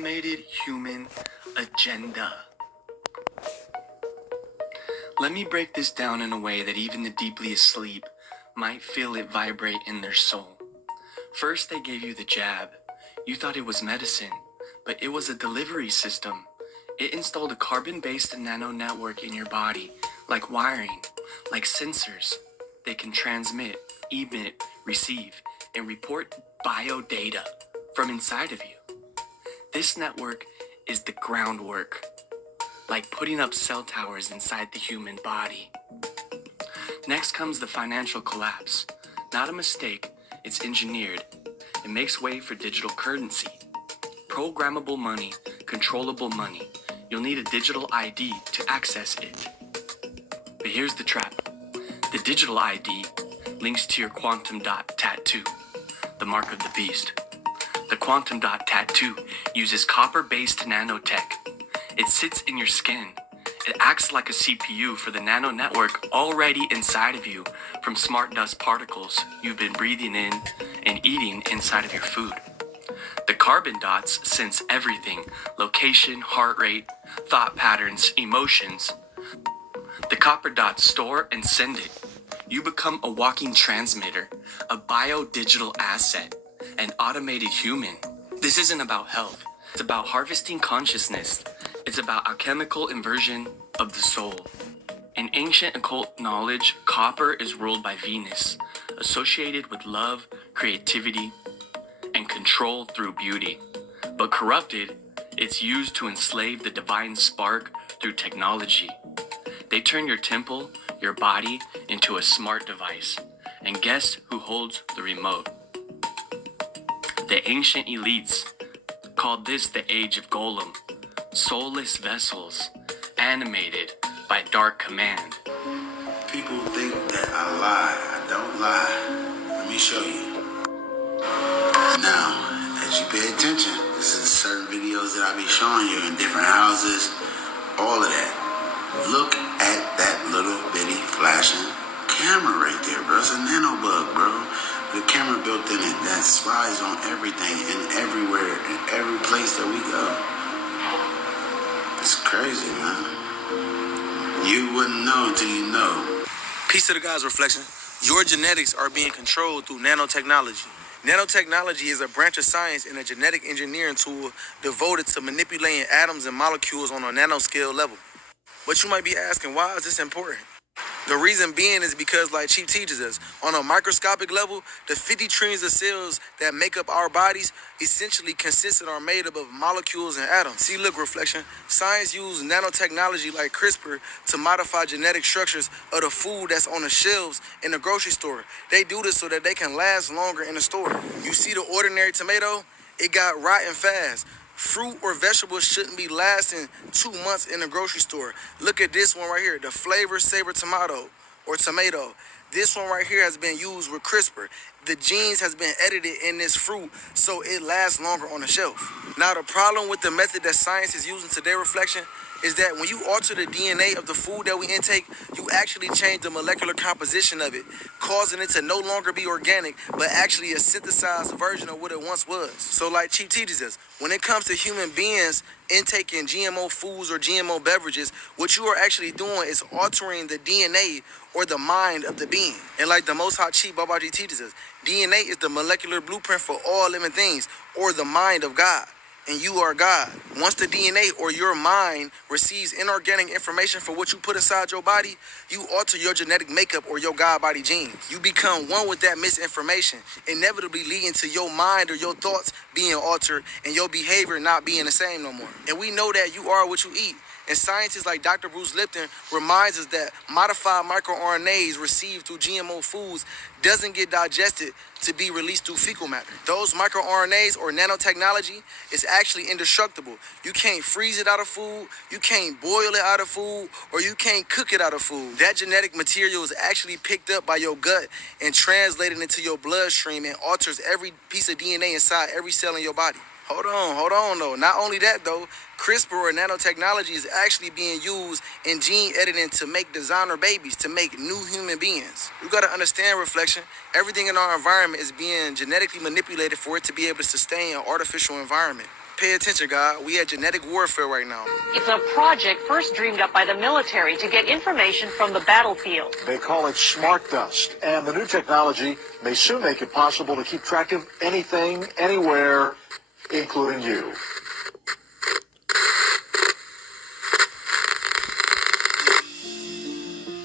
automated human agenda. Let me break this down in a way that even the deeply asleep might feel it vibrate in their soul. First, they gave you the jab. You thought it was medicine, but it was a delivery system. It installed a carbon-based nano network in your body, like wiring, like sensors. They can transmit, emit, receive, and report biodata from inside of you. This network is the groundwork, like putting up cell towers inside the human body. Next comes the financial collapse. Not a mistake, it's engineered. It makes way for digital currency. Programmable money, controllable money. You'll need a digital ID to access it. But here's the trap. The digital ID links to your quantum dot tattoo, the mark of the beast. The quantum dot tattoo uses copper-based nanotech. It sits in your skin. It acts like a CPU for the nano network already inside of you from smart dust particles you've been breathing in and eating inside of your food. The carbon dots sense everything: location, heart rate, thought patterns, emotions. The copper dots store and send it. You become a walking transmitter, a biodigital asset, an automated human. This isn't about health. It's about harvesting consciousness. It's about alchemical inversion of the soul. In ancient occult knowledge, copper is ruled by Venus, associated with love, creativity, and control through beauty. But corrupted, it's used to enslave the divine spark through technology. They turn your temple, your body, into a smart device. And guess who holds the remote? The ancient elites called this the age of golem, soulless vessels, animated by dark command. People think that I lie. I don't lie. Let me show you. Now, as you pay attention, this is certain videos that I be showing you in different houses, all of that. Look at that little bitty flashing camera right there, bro. It's a nanobug, bro. The camera built in it that spies on everything and everywhere, in every place that we go. It's crazy, man. You wouldn't know until you know. Peace to the guys, Reflection. Your genetics are being controlled through nanotechnology. Nanotechnology is a branch of science and a genetic engineering tool devoted to manipulating atoms and molecules on a nanoscale level. But you might be asking, why is this important? The reason being is because, like Chief teaches us, on a microscopic level, the 50 trillions of cells that make up our bodies essentially consist and are made up of molecules and atoms. See, look, Reflection, science uses nanotechnology like CRISPR to modify genetic structures of the food that's on the shelves in the grocery store. They do this so that they can last longer in the store. You see the ordinary tomato? It got rotten fast. Fruit or vegetables shouldn't be lasting 2 months in the grocery store. Look at this one right here, the Flavor Saver tomato or tomato. This one right here has been used with CRISPR. The genes has been edited in this fruit so it lasts longer on the shelf. Now, the problem with the method that science is using today, Reflection, is that when you alter the DNA of the food that we intake, you actually change the molecular composition of it, causing it to no longer be organic, but actually a synthesized version of what it once was. So like Chief teaches us, when it comes to human beings intaking GMO foods or GMO beverages, what you are actually doing is altering the DNA or the mind of the being. And like the Most High Chief Babaji teaches us, DNA is the molecular blueprint for all living things, or the mind of God. And you are God. Once the DNA or your mind receives inorganic information for what you put inside your body, you alter your genetic makeup or your God body genes. You become one with that misinformation, inevitably leading to your mind or your thoughts being altered and your behavior not being the same no more. And we know that you are what you eat. And scientists like Dr. Bruce Lipton reminds us that modified microRNAs received through GMO foods doesn't get digested to be released through fecal matter. Those microRNAs or nanotechnology is actually indestructible. You can't freeze it out of food, you can't boil it out of food, or you can't cook it out of food. That genetic material is actually picked up by your gut and translated into your bloodstream and alters every piece of DNA inside every cell in your body. Hold on though. Not only that though, CRISPR or nanotechnology is actually being used in gene editing to make designer babies, to make new human beings. You gotta understand, Reflection, everything in our environment is being genetically manipulated for it to be able to sustain an artificial environment. Pay attention, God. We at genetic warfare right now. It's a project first dreamed up by the military to get information from the battlefield. They call it smart dust, and the new technology may soon make it possible to keep track of anything, anywhere, including you.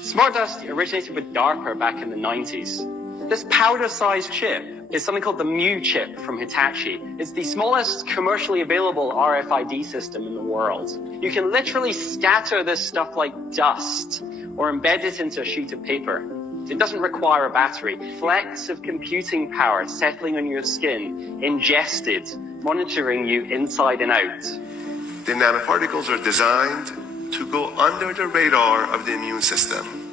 Smart dust originated with DARPA back in the 90s. This powder-sized chip is something called the Mu chip from Hitachi. It's the smallest commercially available RFID system in the world. You can literally scatter this stuff like dust or embed it into a sheet of paper. It doesn't require a battery. Flecks of computing power settling on your skin, ingested, monitoring you inside and out. The nanoparticles are designed to go under the radar of the immune system.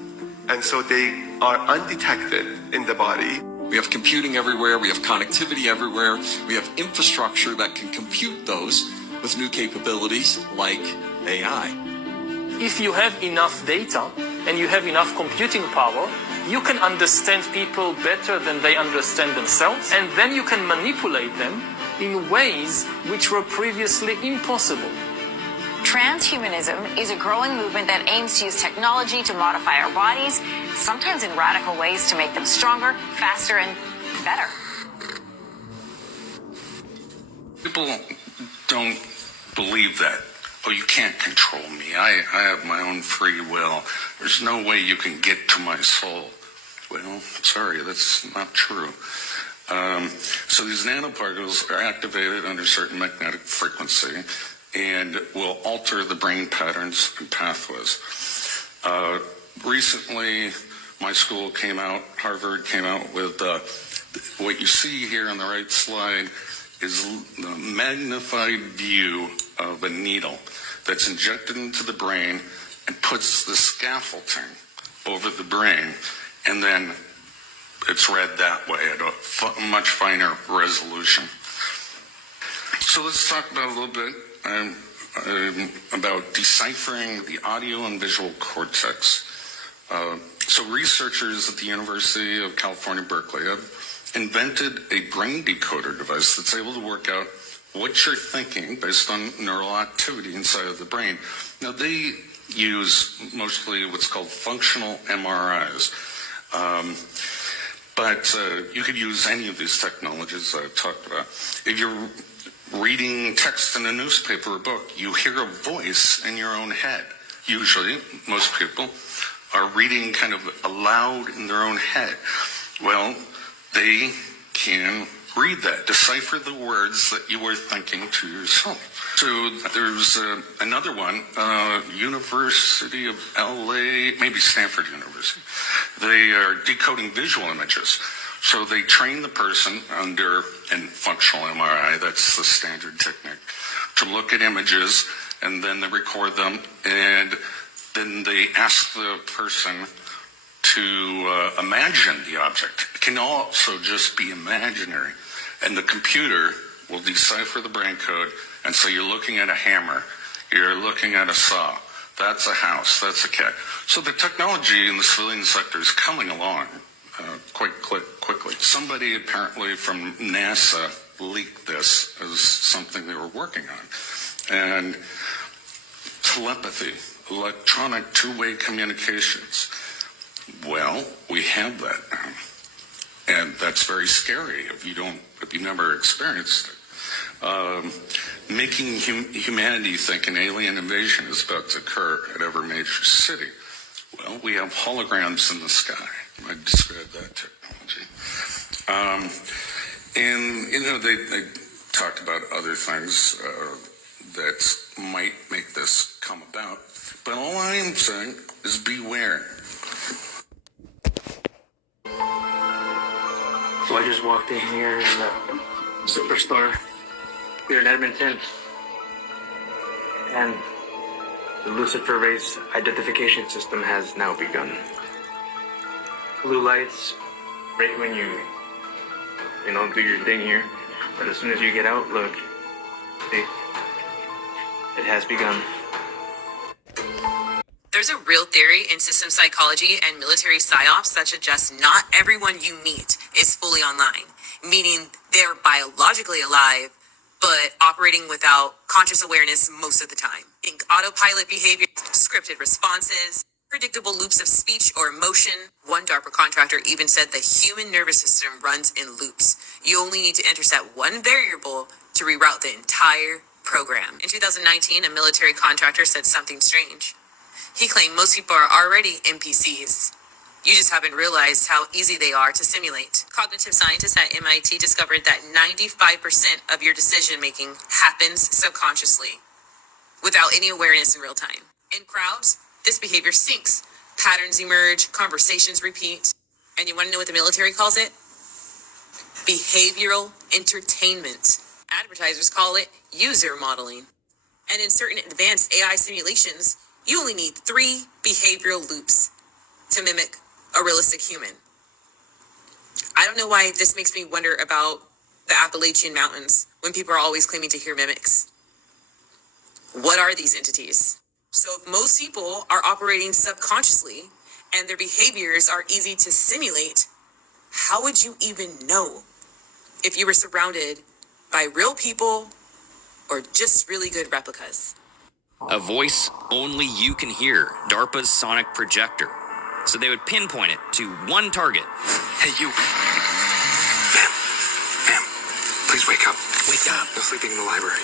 And so they are undetected in the body. We have computing everywhere. We have connectivity everywhere. We have infrastructure that can compute those with new capabilities like AI. If you have enough data and you have enough computing power, you can understand people better than they understand themselves, and then you can manipulate them in ways which were previously impossible. Transhumanism is a growing movement that aims to use technology to modify our bodies, sometimes in radical ways to make them stronger, faster, and better. People don't believe that. Oh, you can't control me. I have my own free will. There's no way you can get to my soul. Well, sorry, that's not true. So these nanoparticles are activated under certain magnetic frequency and will alter the brain patterns and pathways. Recently, my school came out, Harvard came out with what you see here on the right slide is the magnified view of a needle that's injected into the brain and puts the scaffolding over the brain, and then it's read that way at a much finer resolution. So let's talk about a little bit about deciphering the audio and visual cortex. So researchers at the University of California, Berkeley have invented a brain decoder device that's able to work out what you're thinking based on neural activity inside of the brain. Now, they use mostly what's called functional MRIs. But you could use any of these technologies I talked about. If you're reading text in a newspaper or book, you hear a voice in your own head. Usually, most people are reading kind of aloud in their own head. Well, they can read that, decipher the words that you were thinking to yourself. So there's another one, University of LA, maybe Stanford University. They are decoding visual images. So they train the person under a functional MRI, that's the standard technique, to look at images, and then they record them, and then they ask the person to imagine the object. It can also just be imaginary. And the computer will decipher the brain code, and so you're looking at a hammer, you're looking at a saw, that's a house, that's a cat. So the technology in the civilian sector is coming along quite quickly. Somebody apparently from NASA leaked this as something they were working on. And telepathy, electronic two-way communications. Well, we have that now. And that's very scary if you never experienced it. Making humanity think an alien invasion is about to occur at every major city. Well, we have holograms in the sky. I described that technology. And, they talked about other things that might make this come about. But all I am saying is beware. So I just walked in here in the superstore here in Edmonton, and the Lucifer race identification system has now begun. Blue lights right when you do your thing here, but as soon as you get out, look, see, it has begun. There's a real theory in system psychology and military psyops that suggests not everyone you meet is fully online, meaning they're biologically alive, but operating without conscious awareness most of the time. Think autopilot behavior, scripted responses, predictable loops of speech or emotion. One DARPA contractor even said the human nervous system runs in loops. You only need to intercept one variable to reroute the entire program. In 2019, a military contractor said something strange. He claimed most people are already NPCs. You just haven't realized how easy they are to simulate. Cognitive scientists at MIT discovered that 95% of your decision making happens subconsciously, without any awareness in real time. In crowds, this behavior sinks. Patterns emerge, conversations repeat. And you want to know what the military calls it? Behavioral entertainment. Advertisers call it user modeling. And in certain advanced AI simulations, you only need 3 behavioral loops to mimic a realistic human. I don't know why this makes me wonder about the Appalachian Mountains when people are always claiming to hear mimics. What are these entities? So if most people are operating subconsciously and their behaviors are easy to simulate, how would you even know if you were surrounded by real people or just really good replicas? A voice only you can hear, DARPA's sonic projector. So they would pinpoint it to one target. Hey, you. Ma'am, please wake up. Wake up. No sleeping in the library.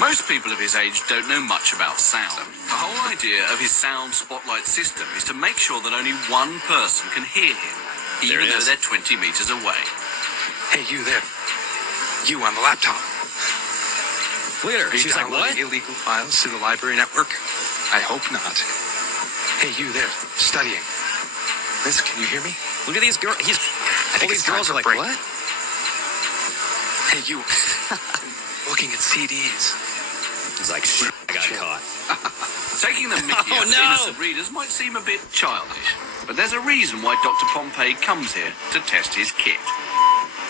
Most people of his age don't know much about sound. The whole idea of his sound spotlight system is to make sure that only one person can hear him, even though they're 20 meters away. Hey, you there. You on the laptop. Look at her. She's like, what? Illegal files to the library network? I hope not. Hey, you there, studying. Liz, can you hear me? Look at these girls. I think these girls are like, what? Hey, you. Looking at CDs. He's like, shit, I got caught. Taking the mickey out of innocent readers might seem a bit childish, but there's a reason why Dr. Pompey comes here to test his kit.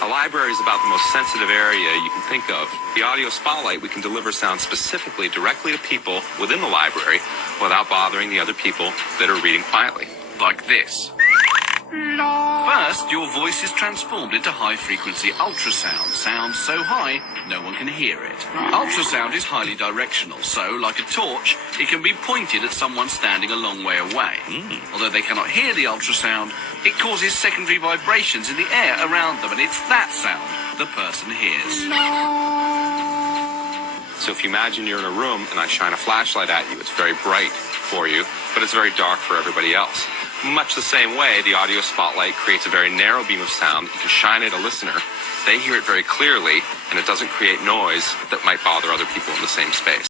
A library is about the most sensitive area you can think of. The audio spotlight, we can deliver sound specifically directly to people within the library without bothering the other people that are reading quietly. Like this. First, your voice is transformed into high-frequency ultrasound. Sound so high, no one can hear it. Ultrasound is highly directional, so, like a torch, it can be pointed at someone standing a long way away. Although they cannot hear the ultrasound, it causes secondary vibrations in the air around them, and it's that sound the person hears. So if you imagine you're in a room and I shine a flashlight at you, it's very bright for you, but it's very dark for everybody else. Much the same way, the audio spotlight creates a very narrow beam of sound. You can shine at a listener. They hear it very clearly, and it doesn't create noise that might bother other people in the same space.